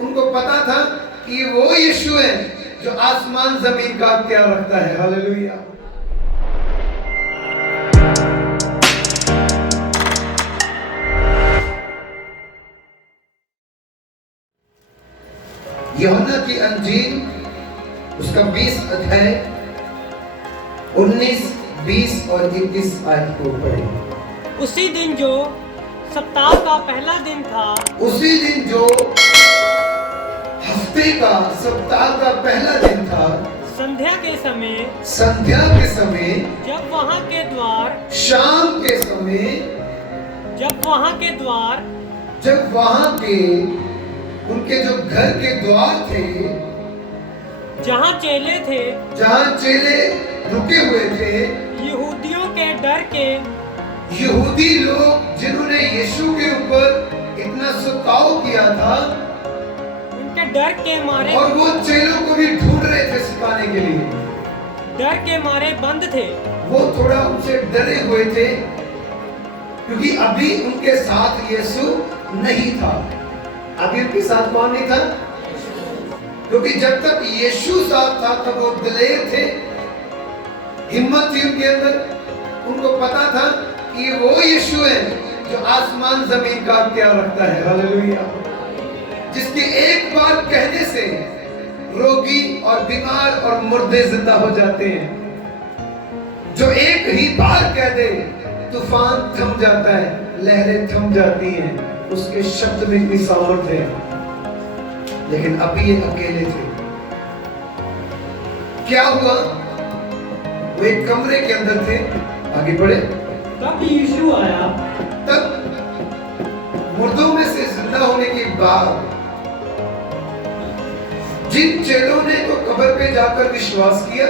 उनको पता था कि वो यीशु है जो आसमान जमीन का अख्तियार रखता है। हालेलुया। यूहन्ना की अंजील उसका 20 अध्याय 19, 20 और 21 आयत को पढ़ें। उसी दिन जो सप्ताह का पहला दिन था, उसी दिन जो हफ्ते का सप्ताह का पहला दिन था, संध्या के समय, जब वहां के द्वार, शाम के समय, जब वहां के द्वार, जब वहां के उनके जो घर के द्वार थे, जहां चेले रुके हुए थे, यहूदियों के डर के, यहूदी लोग जिन्होंने यीशु के ऊपर इतना सताव किया था, उनके डर के मारे, और वो चेलों को भी ढूंढ रहे थे सिखाने के लिए, डर के मारे बंद थे। वो थोड़ा उनसे डरे हुए थे क्योंकि अभी उनके साथ यीशु नहीं था। अभी उनके साथ कौन नहीं था? क्योंकि जब तक यीशु साथ था तब वो दिलेर थे, हिम्मत थी उनके अंदर। उनको पता था कि वो यीशु है जो आसमान जमीन का अख्तियार रखता है। हालेलुया। जिसके एक बार कहने से रोगी और बीमार और मुर्दे जिंदा हो जाते हैं। जो एक ही बार कह दे तूफान थम जाता है, लहरें थम जाती हैं। उसके शब्द में इतनी सामर्थ्य है। लेकिन अभी ये अकेले थे। क्या हुआ? वो एक कमरे के अंदर थे। आगे बढ़े। तब यीशु आया। तब मुर्दों में से जिंदा होने के बाद जिन चेलों ने तो कब्र पे जाकर विश्वास किया,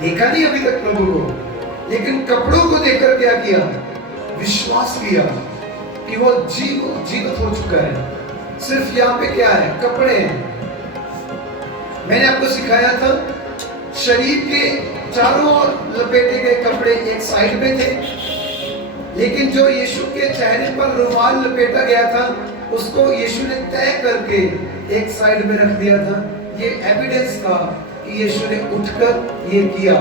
देखा नहीं अभी तक प्रभु को, लेकिन कपड़ों को देखकर क्या किया? विश्वास किया कि वो जीवित हो चुका है। सिर्फ यहाँ पे क्या है? कपड़े हैं। मैंने आपको सिखाया था शरीर के चारों ओर लपेटे गए कपड़े एक साइड में थे, लेकिन जो यीशु के चेहरे पर रुमाल लपेटा गया था उसको यीशु ने तय करके एक साइड में रख दिया था। ये एविडेंस था कि यीशु ने उठकर ये किया,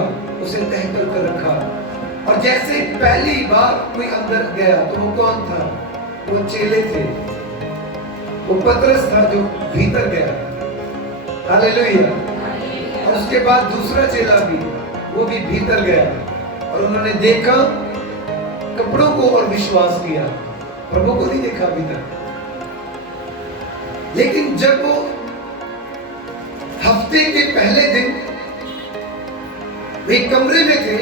उसे तय कर रखा। और जैसे पहली बार कोई अंदर गया तो वो कौन था? वो चेले थे। वो पतरस था जो भीतर गया। हालेलुया। और उसके बाद दूसरा चेला भी, वो भी भीतर गया और उन्होंने देखा कपड़ों को और विश्वास किया। प्रभु को नहीं देखा अभी तक। लेकिन जब वो हफ्ते के पहले दिन वे कमरे में थे,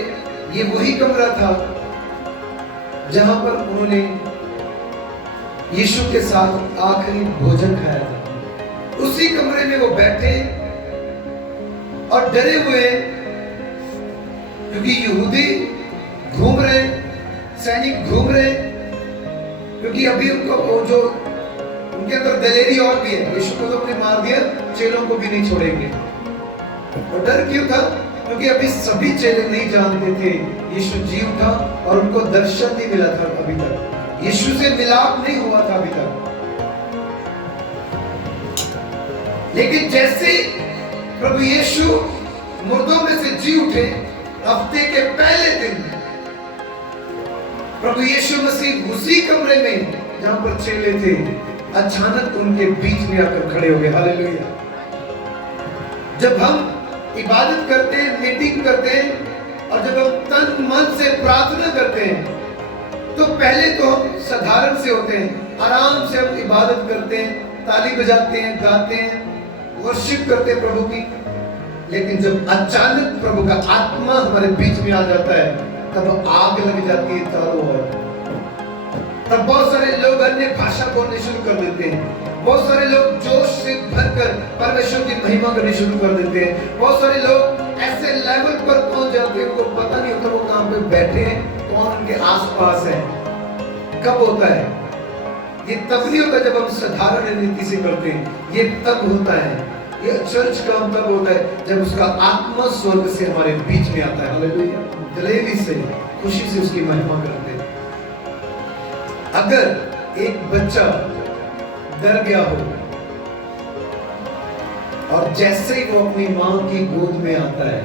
ये वही कमरा था जहां पर उन्होंने यीशु के साथ आखिरी भोजन खाया था। उसी कमरे में वो बैठे और डरे हुए, क्योंकि यहूदी घूम रहे, सैनिक घूम रहे, क्योंकि अभी उनको जो उनके अंदर दलेरी और भी है। यीशु को तो अपने मार दिया, चेलों को भी नहीं छोड़ेंगे। और डर क्यों था? क्योंकि अभी सभी चेले नहीं जानते थे यीशु जी उठा और उनको दर्शन नहीं मिला था अभी तक। यीशु से मिलाप नहीं हुआ था अभी तक। लेकिन जैसे प्रभु यीशु मुर्दों में से जी उठे, हफ्ते के पहले दिन प्रभु यीशु मसीह उसी कमरे में जहां पर चेले थे, अचानक उनके बीच में आकर खड़े हो गए। हालेलुया। जब हम इबादत करते हैं, मीटिंग करते हैं और जब हम तन मन से प्रार्थना करते हैं तो पहले तो हम साधारण से होते हैं, आराम से हम इबादत करते हैं, ताली बजाते हैं, गाते हैं, वर्शिप करते हैं प्रभु की। लेकिन जब अचानक प्रभु का आत्मा हमारे बीच में आ जाता है तब आग लग जाती है चारों ओर। तब बहुत सारे लोग अन्य भाषा बोलने शुरू कर देते हैं। बहुत सारे लोग जोश से भरकर परमेश्वर की महिमा करनी शुरू कर देते हैं। बहुत सारे लोग ऐसे लेवल पर पहुंच जाते हैं, उनको पता नहीं होता वो कहां पे बैठे हैं, कौन उनके आसपास है। कब होता है ये? तब नहीं होता जब हम साधारण रीति से करते हैं। ये तब होता है, ये चर्च काम तब होता है जब उसका आत्मा स्वर्ग से हमारे बीच में आता है। हालेलुया। जलेबी से, खुशी से उसकी महिमा करते हैं। अगर एक बच्चा डर गया हो, और जैसे ही वो अपनी मां की गोद में आता है,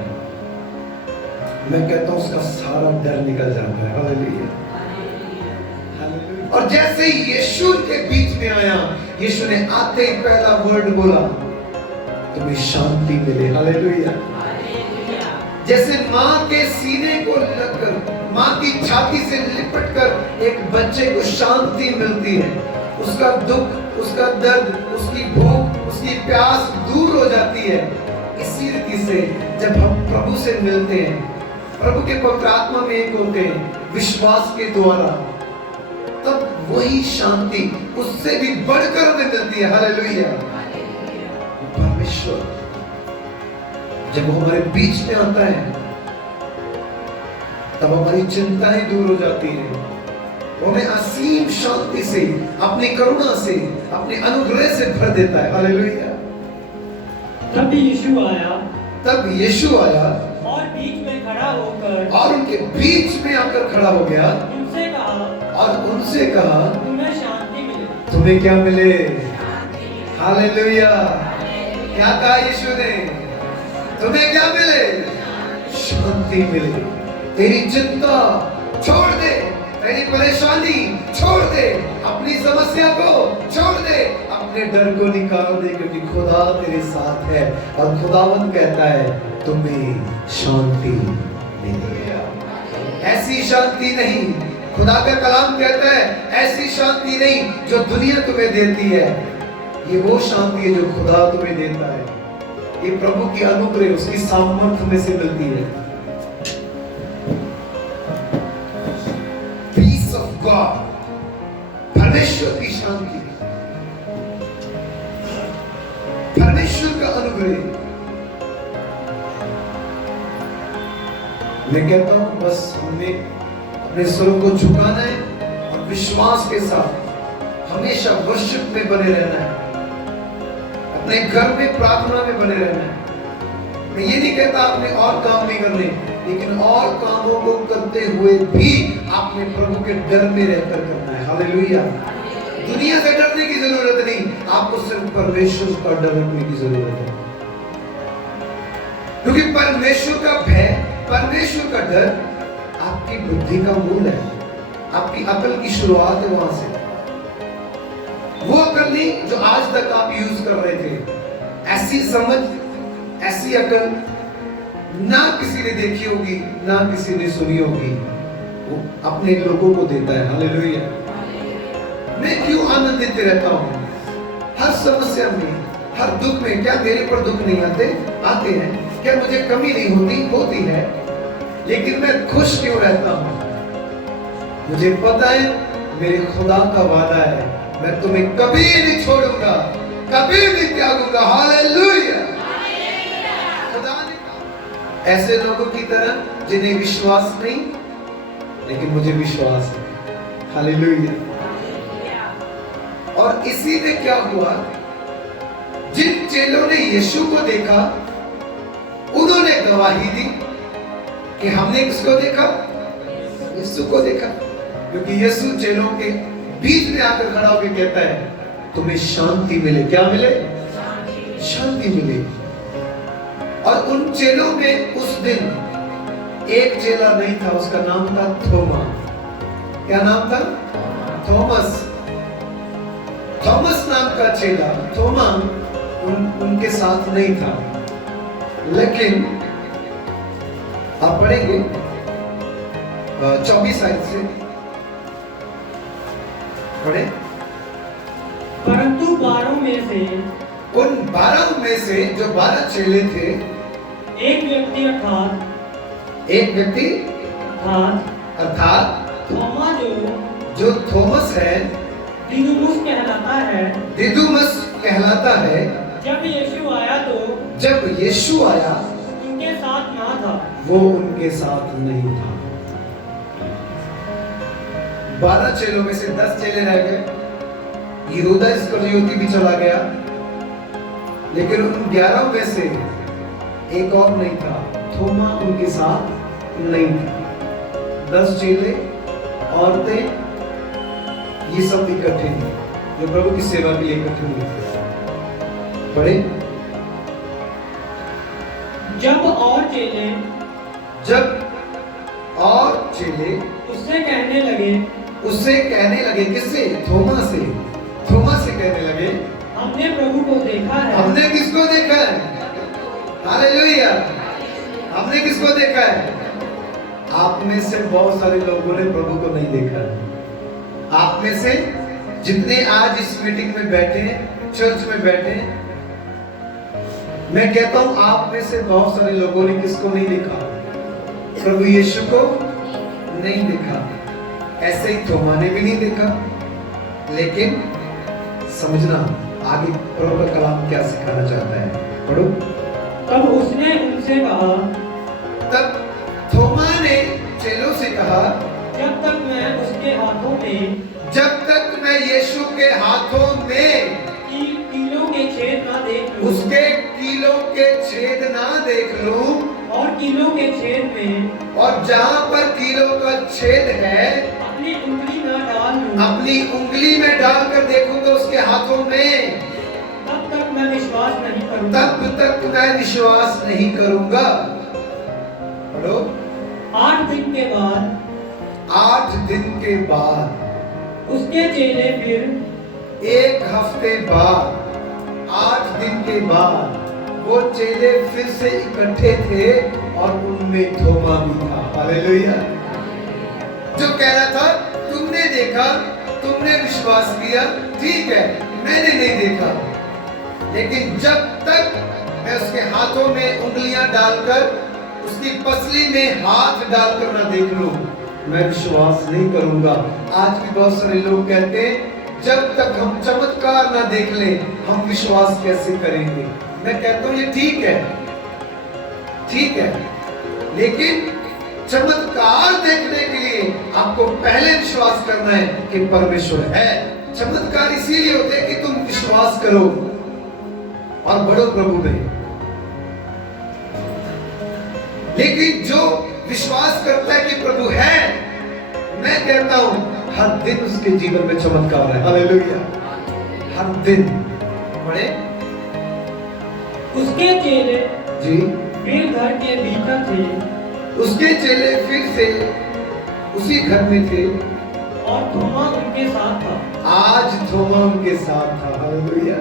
मैं कहता हूं उसका सारा डर निकल जाता है। हालेलुया। और जैसे ही यीशु के बीच में आया, यीशु ने आते ही पहला वर्ड बोला, तुम्हें शांति मिले। हालेलुया। जैसे मां के सीने को लगकर, मां की छाती से लिपटकर एक बच्चे को शांति मिलती है, उसका दुख, उसका दर्द, उसकी भूख, उसकी प्यास दूर हो जाती है। इसी रीति से जब हम प्रभु से मिलते हैं, प्रभु के पवित्र आत्मा में एक होते हैं विश्वास के द्वारा, तब वही शांति उससे भी बढ़कर हमें मिलती है। हालेलुया। परमेश्वर जब वो हमारे बीच में आता है, तब हमारी चिंताएं दूर हो जाती हैं। वो हमें असीम शांति से, अपनी करुणा से, अपने अनुग्रह से भर देता है। हालेलुया। तब यीशु आया और बीच में खड़ा होकर, और उनके बीच में आकर खड़ा हो गया और उनसे कहा, तुम्हें शांति मिले। तुम्हें क्या मिले? हालेलुया। क्या कहा यीशु ने? तुम्हें क्या मिले? शांति मिले। तेरी चिंता छोड़ दे, तेरी परेशानी छोड़ दे, अपनी समस्या को छोड़ दे, अपने डर को निकाल दे, क्योंकि खुदा तेरे साथ है। और खुदावंद कहता है तुम्हें शांति मिले। ऐसी शांति नहीं, खुदा का कलाम कहता है ऐसी शांति नहीं जो दुनिया तुम्हें देती है। ये वो शांति है जो खुदा तुम्हें देता है। ये प्रभु की अनुग्रह, उसकी सामर्थ में से मिलती है। पीस ऑफ गॉड, परमेश्वर की शांति, परमेश्वर का अनुग्रह। मैं कहता हूं बस हमने अपने स्वरों को झुकाना है और विश्वास के साथ हमेशा वर्शिप में बने रहना है, अपने घर में प्रार्थना में बने रहना है। मैं ये नहीं कहता आपने और काम नहीं करने, लेकिन और कामों को करते हुए भी आपने प्रभु के डर में रहकर करना है। हालेलुया। दुनिया से डरने की जरूरत नहीं, आपको सिर्फ परमेश्वर का डर रखने की जरूरत है, क्योंकि परमेश्वर का भय, परमेश्वर का डर आपकी बुद्धि का मूल है, आपकी अकल की शुरुआत है वहां से। वो अकल नहीं जो आज तक आप यूज कर रहे थे। ऐसी समझ, ऐसी अकल ना किसी ने देखी होगी, ना किसी ने सुनी होगी, वो अपने लोगों को देता है। हालेलुया। मैं क्यों आनंदित रहता हूं हर समस्या में, हर दुख में? क्या मेरे पर दुख नहीं आते? आते हैं। क्या मुझे कमी नहीं होती? होती है। लेकिन मैं खुश क्यों रहता हूं? मुझे पता है मेरे खुदा का वादा है, मैं तुम्हें कभी नहीं छोड़ूंगा, कभी नहीं त्यागूंगा। हालेलुया। खुदा ने ऐसे लोगों की तरह जिन्हें विश्वास नहीं, लेकिन मुझे विश्वास है। हालेलुया। और इसी में क्या हुआ, जिन चेलों ने यीशु को देखा, उन्होंने गवाही दी कि हमने किसको देखा? यीशु को देखा। क्योंकि यीशु चेलों के बीच में आकर खड़ा होकर कहता है तुम्हें शांति मिले। क्या मिले? शांति मिले। और उन चेलों में उस दिन एक चेला नहीं था, उसका नाम था थोमा। क्या नाम था? थॉमस। थॉमस नाम का चेला, थोमा उनके साथ नहीं था। लेकिन आप पढ़ेंगे 24 आयत से पढ़े। परंतु 12 में से, उन 12 में से जो 12 चेले थे, एक व्यक्ति अर्थात थोमा जो थॉमस है, दिदुमुस कहलाता है, दिदुमुस कहलाता है, जब यीशु आया उनके साथ ना था। वो उनके साथ नहीं था। 12 चेलों में से 10 चेले रह गए। यहूदा इस्करियोती भी चला गया। लेकिन उन 11 में से एक और नहीं था, थोमा उनके साथ नहीं था। 10 चेले, औरतें, ये सब इकट्ठे थे। जो प्रभु की सेवा के लिए इकट्ठे हुए थे। पढ़े। जब और चेले उससे कहने लगे किससे? थोमा से कहने लगे, हमने प्रभु को देखा है। हमने किसको देखा है? हालेलुया। हमने किसको देखा है? आप में से बहुत सारे लोगों ने प्रभु को नहीं देखा है। आप में से जितने आज इस मीटिंग में बैठे हैं, चर्च में बैठे हैं, मैं कहता हूं आप में से बहुत सारे लोगों ने किसको नहीं देखा? प्रभु यीशु को नहीं देखा। ऐसे ही थोमा ने भी नहीं देखा। लेकिन समझना आगे प्रभु का कलाम क्या सिखाना चाहता है। पढ़ो। तब उसने उनसे कहा, तब थोमा ने चेलों से कहा, जब तक मैं उसके हाथों में यीशु के हाथों में कीलों के छेद ना देख लूं, उसके कीलों के छेद ना देख लूं, और कीलों के छेद में, और जहां पर कीलों का छेद है अपनी उंगली ना डाल लूं, अपनी उंगली में डालकर देखूंगा उसके हाथों में, तब तक मैं विश्वास नहीं करूंगा। 8 दिन के बाद उसके चेले फिर 1 हफ्ते बाद 8 दिन के बाद वो चेले फिर से इकट्ठे थे और उनमें थोमा भी था। हालेलुया। जो कह रहा था तुमने देखा, तुमने विश्वास किया, ठीक है, मैंने नहीं देखा, लेकिन जब तक मैं उसके हाथों में उंगलियां डालकर उसकी पसली में हाथ डालकर ना देख लूं, मैं विश्वास नहीं करूंगा। आज भी बहुत सारे लोग कहते हैं जब तक हम चमत्कार ना देख लें हम विश्वास कैसे करेंगे। मैं कहता हूं ये ठीक है, लेकिन चमत्कार देखने के लिए आपको पहले विश्वास करना है कि परमेश्वर है। चमत्कार इसीलिए होते हैं कि तुम विश्वास करो और बढ़ो प्रभु में। लेकिन जो विश्वास करता है कि प्रभु है, मैं कहता हूं हर दिन उसके जीवन में चमत्कार है। हालेलुया। हर दिन। पढ़े। उसके चेले जी फिर घर के भीतर थे, उसके चेले फिर से उसी घर में थे और थोमा उनके साथ था। आज थोमा उनके साथ था। हालेलुया।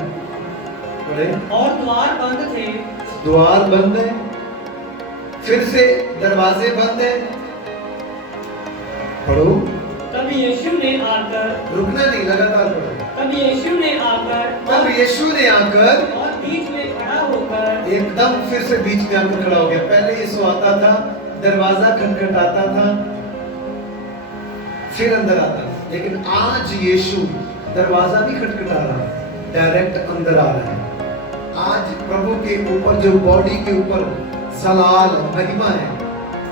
पढ़े। और द्वार बंद थे, द्वार बंद है, फिर से दरवाजे बंद है। पढ़ो। तब यीशु ने आकर, रुकना नहीं, लगातार पढ़ो। तब यीशु ने आकर और बीच में खड़ा होकर, एकदम फिर से बीच में आकर खड़ा हो गया। पहले यीशु आता था, दरवाजा खटखटाता था, फिर अंदर आता था, लेकिन आज यीशु दरवाजा भी खटखटा रहा है, डायरेक्ट अंदर आ रहा है। आज प्रभु के ऊपर जो बॉडी के ऊपर सलाल महिमा है,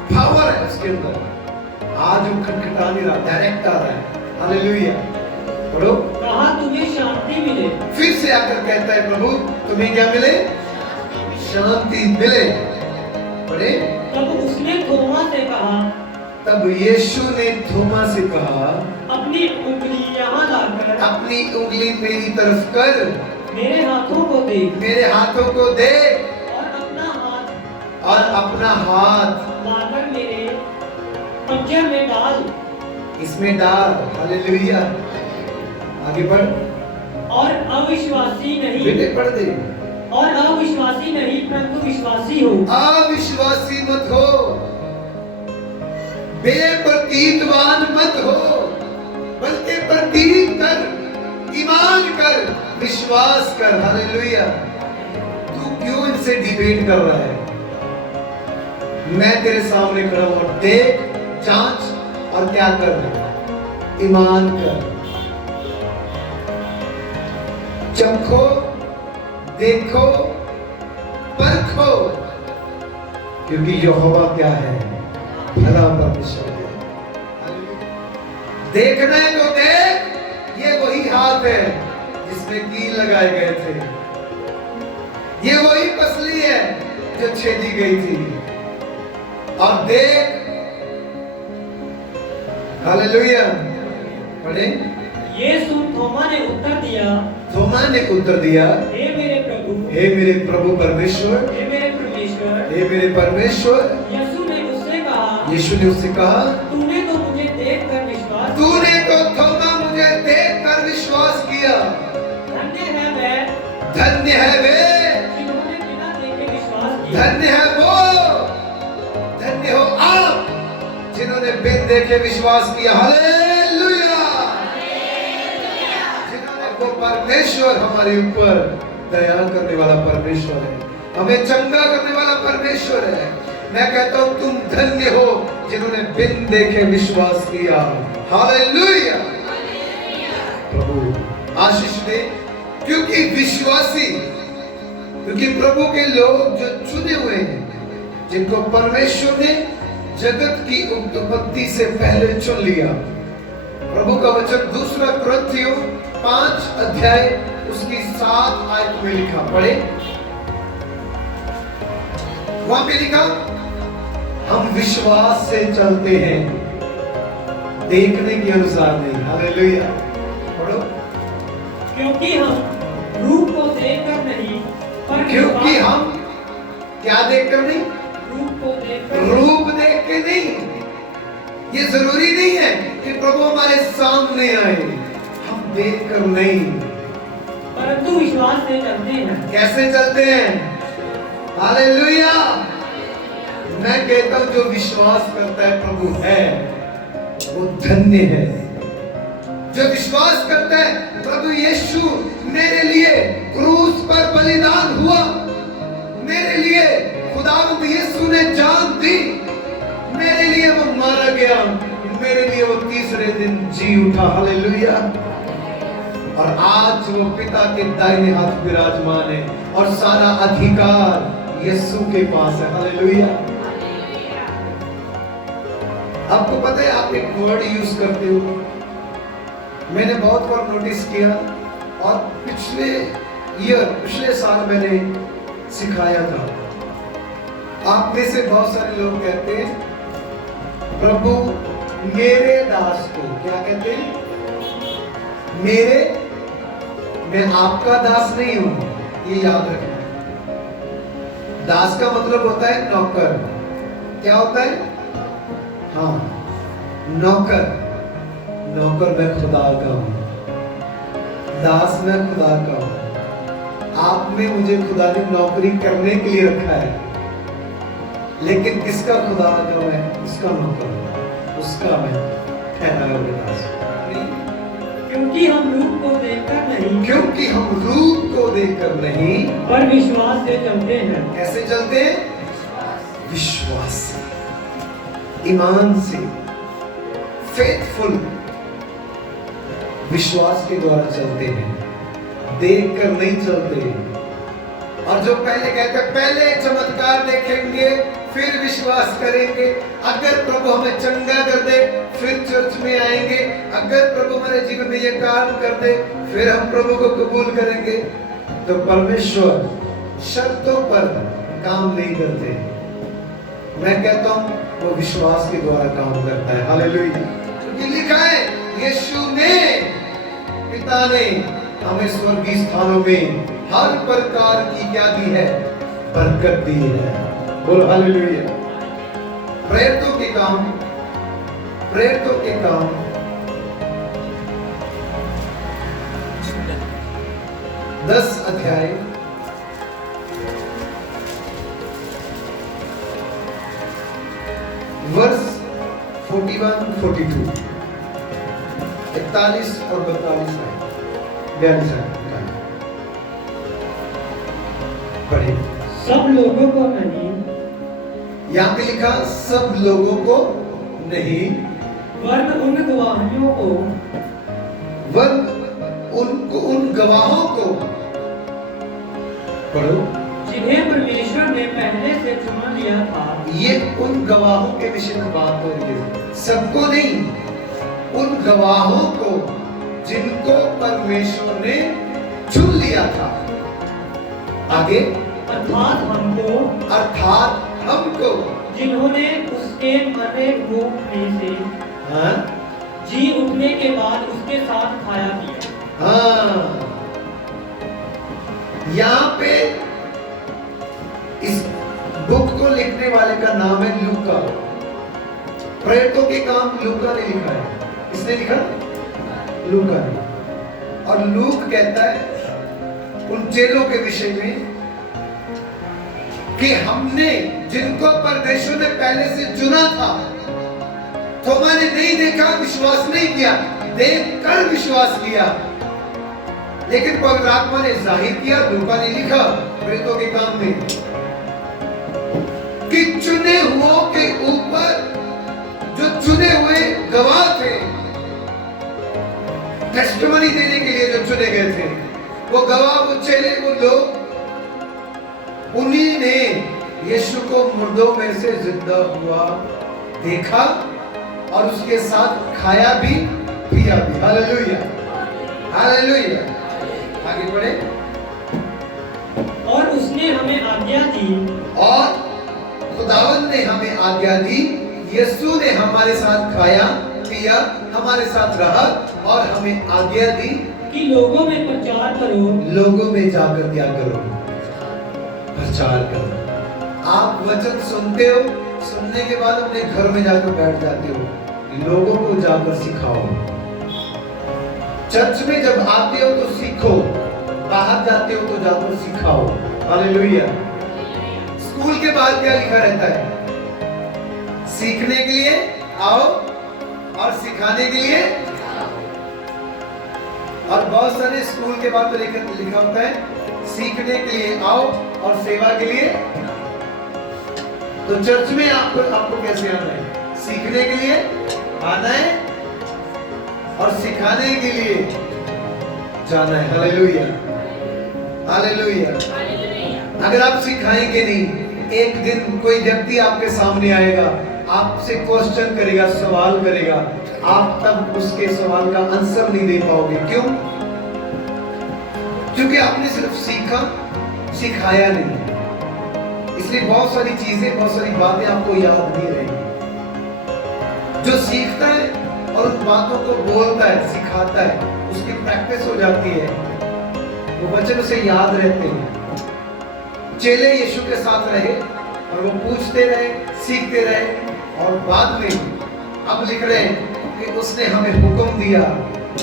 पावर है उसके अंदर, आज वो खटखटा नहीं रहा, डायरेक्ट आ रहा है। हालेलुया। पढ़ो। कहा तुम्हें शांति मिले। फिर से आकर कहता है प्रभु तुम्हें क्या मिले? शांति मिले। पढ़े। तब उसने थोमा से कहा, तब यीशु ने थोमा से कहा, अपनी उंगली यहाँ लाकर, अपनी उंगली मेरी तरफ कर, मेरे हाथों को देख, मेरे हाथों को देख, और अपना हाथ लाकर मेरे पंजे में डाल, इसमें डाल। हालेलुया। आगे बढ़। और अविश्वासी नहीं, बेटे पढ़ दे। और अविश्वासी नहीं परंतु विश्वासी हो। अविश्वासी मत हो, बेप्रतीतवान मत हो, बल्कि प्रतीत कर, ईमान कर, विश्वास कर। हालेलुया। तू क्यों इनसे डिबेट कर रहा है? मैं तेरे सामने खड़ा हूं, देख, जांच और क्या कर? ईमान कर, चखो, देखो, परखो, क्योंकि यहोवा क्या है? भला परमेश्वर है। देखना है तो देख, ये वही हाथ है जिसमें कील लगाए गए थे, ये वही पसली है जो छेदी गई थी। और देख। हालेलुया। पढ़े। यीशु थोमा ने उत्तर दिया, थोमा ने उत्तर दिया, हे मेरे प्रभु परमेश्वर, हे मेरे परमेश्वर। हे मेरे परमेश्वर। यीशु ने उससे कहा, यीशु ने उससे कहा, तूने तो मुझे देखकर विश्वास किया। तूने तो थोमा मुझे देखकर विश्वास किया। धन्य है वह, धन्य है वे जिन्होंने बिना देखे विश्वास किया। धन्य है वो, धन्य हो आप जिन्होंने बिन देखे विश्वास किया। हालेलुया। जिन्होंने वो परमेश्वर हमारे ऊपर दया करने वाला परमेश्वर है, हमें चंगा करने वाला परमेश्वर है। मैं कहता हूं तुम धन्य हो जिन्होंने बिन देखे विश्वास किया। हालेलुया। प्रभु आशीष दे, क्योंकि विश्वासी, क्योंकि प्रभु के लोग जो चुने हुए हैं, जिनको परमेश्वर ने जगत की उत्पत्ति से पहले चुन लिया। प्रभु का वचन 2 कुरिन्थियों 5 अध्याय उसकी 7 आयत में लिखा, पढ़े। वहां पे लिखा, हम विश्वास से चलते हैं, देखने के अनुसार नहीं। हालेलुया। पढ़ो। क्योंकि हम रूप को देखकर नहीं, पर क्योंकि हम क्या देखकर नहीं, रूप को देखकर, रूप देख के नहीं। ये जरूरी नहीं है कि प्रभु हमारे सामने आए, हम देखकर नहीं, परंतु विश्वास से चलते हैं। कैसे चलते हैं? हालेलुया। मैं कहता हूं जो विश्वास करता है प्रभु है, वो धन्य है। जो विश्वास करता है प्रभु यीशु मेरे लिए क्रूस पर बलिदान हुआ, मेरे लिए खुदावंद यीशु ने जान दी, मेरे लिए वो मारा गया, मेरे लिए वो तीसरे दिन जी उठा। हालेलुया। और आज वो पिता के दाहिने हाथ विराजमान है और सारा अधिकार यीशु के पास है। हालेलुया। आपको पता है, आप एक वर्ड यूज करते हो, मैंने बहुत बार नोटिस किया, और पिछले साल मैंने सिखाया था। आप में से बहुत सारे लोग कहते हैं, प्रभु मेरे दास को, क्या कहते हैं? मेरे, मैं आपका दास नहीं हूं, ये याद रखना। दास का मतलब होता है नौकर। क्या होता है? हाँ, नौकर। नौकर मैं खुदा का हूं, दास मैं खुदा का हूं। आप में मुझे खुदा ने नौकरी करने के लिए रखा है, लेकिन किसका खुदा का मैं उसका नौकर, उसका मैं ठहरा हुआ दास। क्योंकि हम रूप को देखकर नहीं, क्योंकि हम रूप को देखकर नहीं, पर विश्वास से चलते हैं। कैसे चलते हैं? विश्वास से, ईमान से, फेथफुल, विश्वास के द्वारा चलते हैं, देखकर नहीं चलते। और जो पहले कहते पहले चमत्कार देखेंगे फिर विश्वास करेंगे, अगर प्रभु हमें चंगा कर दे फिर चर्च में आएंगे, अगर प्रभु हमारे जीवन में ये काम कर दे फिर हम प्रभु को कबूल करेंगे। तो परमेश्वर शर्तों पर काम नहीं करते। मैं कहता हूं वो विश्वास के द्वारा काम करता है। हालेलुया। क्योंकि लिखा है यीशु ने, पिता ने हमें स्वर्गीय स्थानों में हर प्रकार की क्या दी है? बरकत दी है। बोलो हालेलुया। प्रेरितों के काम, प्रेरितों के काम 10 अध्याय वर्ष 41-42, 41 और 42 में 42 पढ़े। सब लोगों को नहीं, यहाँ पे लिखा सब लोगों को नहीं, वरन उन गवाहियों को, उन गवाहों को। पढ़ो। जिन्हें परमेश्वर ने पहले से चुन लिया था। ये उन गवाहों के विषय में बात हो रही है, सबको नहीं, उन गवाहों को जिनको परमेश्वर ने चुन लिया था। आगे, अर्थात हमको, जिन्होंने उसके मरे रूप में से, हाँ, जी उठने के बाद उसके साथ खाया पिया। हाँ, यहाँ पे इस बुक को लिखने वाले का नाम है लूका। प्रेरितों के काम लूका ने लिखा है। किसने लिखा? लूका ने। और लूक कहता है उन चेलों के विषय में कि हमने जिनको परमेश्वर ने पहले से चुना था, तो मैंने नहीं देखा, विश्वास नहीं किया, देखकर विश्वास किया, लेकिन पवित्र आत्मा ने जाहिर किया। लूका ने लिखा प्रेरितों के काम में कि चुने हुओं के ऊपर जो चुने हुए गवाह थे, टेस्टिमनी देने के लिए जो चुने गए थे, वो गवाह, वो चेले, वो लोग, उन्हीं ने यीशु को मुर्दों में से जिंदा हुआ देखा और उसके साथ खाया भी पिया भी। Hallelujah, hallelujah. आगे बढ़े। और उसने हमें आज्ञा दी, और खुदावंद ने हमें आज्ञा दी, यीशु ने हमारे साथ खाया पिया, हमारे साथ रहा और हमें आज्ञा दी कि लोगों में प्रचार करो, लोगों में जाकर क्या करो? प्रचार करो। आप वचन सुनते हो, सुनने के बाद अपने घर में जाकर बैठ जाते हो, लोगों को जाकर सिखाओ। चर्च में जब आते हो तो सीखो, बाहर जाते हो तो जाकर सिखाओ। हालेलुया। स्कूल के बाद क्या लिखा रहता है? सीखने के लिए आओ और सिखाने के लिए। और बहुत सारे स्कूल के बाद तो लिखा होता है सीखने के लिए आओ और सेवा के लिए। तो चर्च में आपको कैसे आना है? सीखने के लिए आना है और सिखाने के लिए जाना है। Hallelujah, hallelujah. अगर आप सिखाएंगे नहीं, एक दिन कोई व्यक्ति आपके सामने आएगा, आपसे क्वेश्चन करेगा, सवाल करेगा, आप तब उसके सवाल का आंसर नहीं दे पाओगे। क्यों? क्योंकि आपने सिर्फ सीखा, सिखाया नहीं। इसलिए बहुत सारी चीजें, बहुत सारी बातें आपको याद नहीं रहेंगी। जो सीखता है और उन बातों को बोलता है, सिखाता है, उसकी प्रैक्टिस हो जाती है, वो वचन उसे याद रहते हैं। चेले यीशु के साथ रहे और वो पूछते रहे, सीखते रहे, और बाद में अब लिख रहे हैं कि उसने हमें हुक्म दिया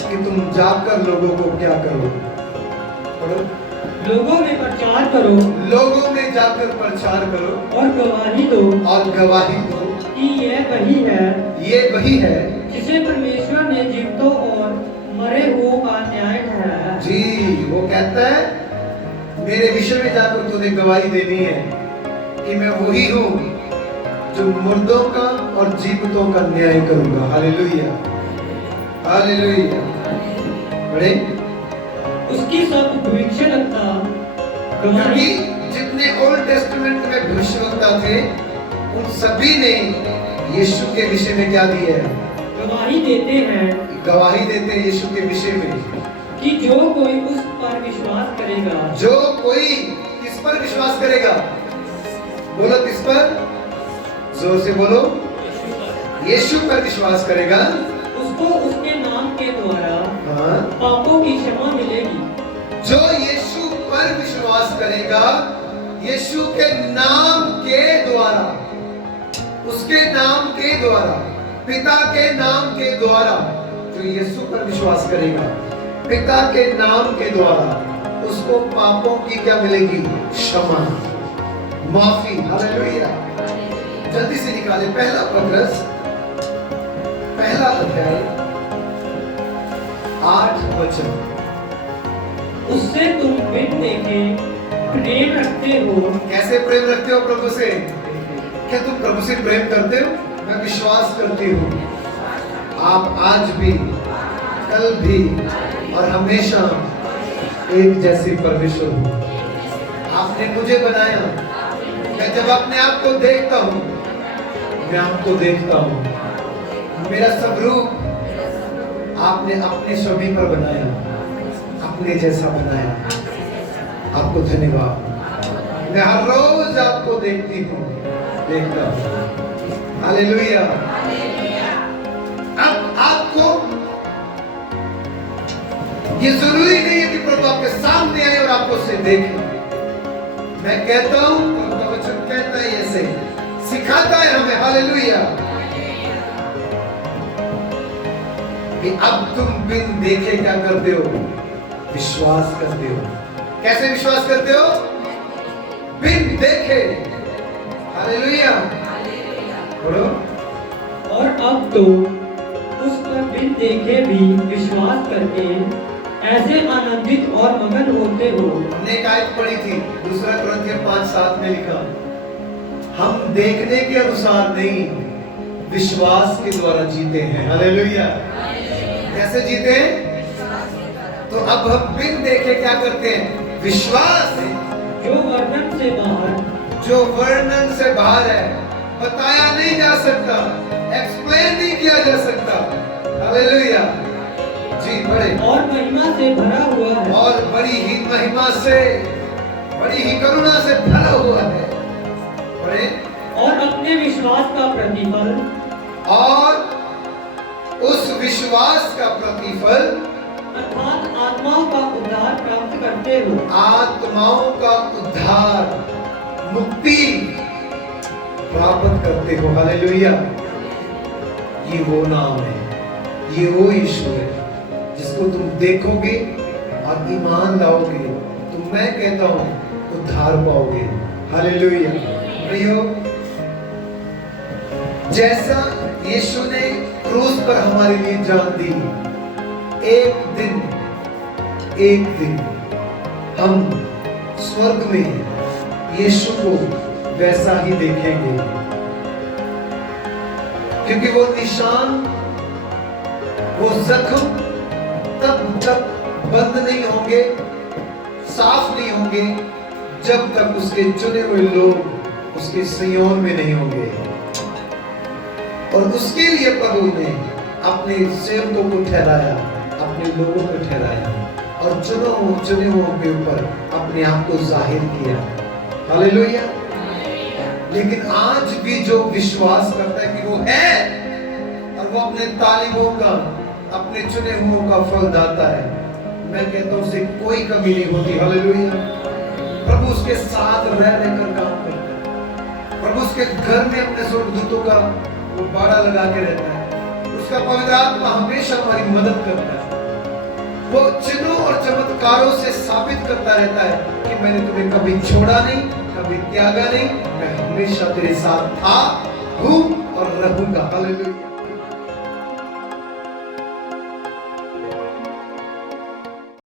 कि तुम जाकर लोगों को क्या करो? पढ़ो। लोगों में प्रचार करो, लोगों में जाकर प्रचार करो और गवाही दो, और गवाही दो कि यह वही है, ये वही है जिसे परमेश्वर ने जीवितों और मरे हुओं का न्याय ठहराया। जी। वो कहता है मेरे विषय में जाकर तूने गवाही देनी है कि मैं वही हूँ जो मुर्दों का और जीवितों का न्याय करूंगा। Hallelujah, hallelujah. बड़े उसकी सब भविष्यवक्ता क्योंकि जितने ओल्ड टेस्टामेंट में भविष्यवक्ता थे, उन सभी ने यीशु के विषय में क्या दिया है? गवाही देते हैं, गवाही देते हैं यीशु के विषय में कि जो कोई उस पर विश्वास करेगा, जो कोई किस पर विश्वास करेगा? बोलो किस पर? जोर से बोलो। यीशु पर विश्वास करेगा, उसको उसके नाम के द्वारा हाँ, पापों की क्षमा मिलेगी। जो यीशु पर विश्वास करेगा, यीशु के नाम के द्वारा, उसके नाम के द्वारा, पिता के नाम के द्वारा, जो यीशु पर विश्वास करेगा, पिता के नाम के द्वारा, उसको पापों की क्या मिलेगी? क्षमा, माफी। हालेलुया। जल्दी से निकाले पहला पत्रस, पहला अध्याय 8 वचन। उससे तुम बिन देखे प्रेम रखते हो। कैसे प्रेम रखते हो प्रभु से? क्या तुम प्रभु से प्रेम करते हो? मैं विश्वास करती हूँ आप आज भी, कल भी और हमेशा एक जैसे परमेश्वर हो। आपने मुझे बनाया, मैं जब अपने आप को देखता हूँ, मैं आपको देखता हूँ, मेरा सब रूप आपने अपने छवि पर बनाया, अपने जैसा बनाया। आपको धन्यवाद। मैं हर रोज आपको देखती हूँ, देखता हूँ। हालेलुया। अब आपको ये जरूरी नहीं है कि प्रभु आपके सामने आए और आपको उसे देखे। मैं कहता हूं, प्रभु का वचन कहता है, ऐसे सिखाता है हमें, हालेलुया, कि अब तुम बिन देखे क्या करते हो? विश्वास करते हो। कैसे विश्वास करते हो? बिन देखे। हालेलुया, बोलो। और अब तो उस पर बिन देखे भी विश्वास करके ऐसे आनंदित और मगन होते हो। हमने एक आयत पढ़ी थी, 2 कुरिन्थियों 5:7 में लिखा, हम देखने के अनुसार नहीं, विश्वास के द्वारा जीते हैं। हालेलुया। कैसे जीते हैं? तो अब हम बिन देखे क्या करते हैं? विश्वास है, जो वर्णन से बाहर, जो वर्णन से बाहर है, बताया नहीं जा सकता, एक्सप्लेन नहीं किया जा सकता। हालेलुया जी, बड़े और महिमा से भरा हुआ है, और बड़ी ही महिमा से, बड़ी ही करुणा से भरा हुआ है। बड़े और अपने विश्वास का प्रतिफल, और उस विश्वास का प्रतिफल अर्थात आत्माओं का उद्धार प्राप्त करते हो। आत्माओं का उद्धार, मुक्ति प्राप्त करते हो। हालेलुया। ये वो नाम है, ये वो यीशु है जिसको तुम देखोगे और ईमान लाओगे तो मैं कहता हूं उद्धार पाओगे। हालेलुया। प्रियो, जैसा यीशु ने क्रूस पर हमारे लिए जान दी, एक दिन हम स्वर्ग में यीशु को वैसा ही देखेंगे, क्योंकि वो निशान, वो जख्म तब तक बंद नहीं होंगे, साफ नहीं होंगे, जब तक उसके चुने हुए लोग उसके संयोग में नहीं होंगे। और उसके लिए प्रभु ने अपने सेवकों को ठहराया, अपने लोगों को ठहराया और चुने हुओं के ऊपर अपने आप को जाहिर किया। हालेलुया। लेकिन आज भी जो विश्वास करता है कि वो है और वो अपने तालिबों का, अपने चुने हुओं का फल दाता है, मैं कहता हूं उसे कोई कमी नहीं होती। हालेलुया। प्रभु उसके साथ रह रहकर काम करता है। प्रभु उसके घर में अपने स्वर्गदूतों का वो बाड़ा लगा के रहता है। उसका पवित्र आत्मा हमेशा हमारी मदद करता है। वो चिन्हों और चमत्कारों से साबित करता रहता है कि मैंने तुम्हें कभी छोड़ा नहीं, कभी त्यागा नहीं, मैं हमेशा तेरे साथ था, हूं और रहूंगा। हालेलुया।